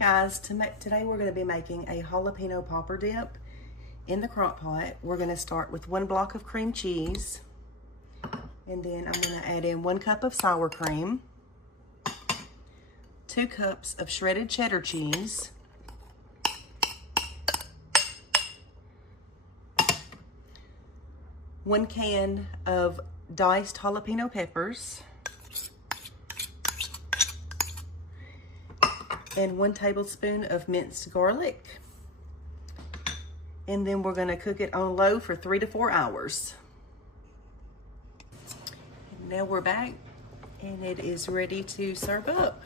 guys, today we're going to be making a jalapeno popper dip in the crock pot. We're going to start with 1 block of cream cheese, and then I'm going to add in 1 cup of sour cream, 2 cups of shredded cheddar cheese, 1 can of diced jalapeno peppers, and 1 tablespoon of minced garlic. And then we're going to cook it on low for 3 to 4 hours. Now we're back and it is ready to serve up.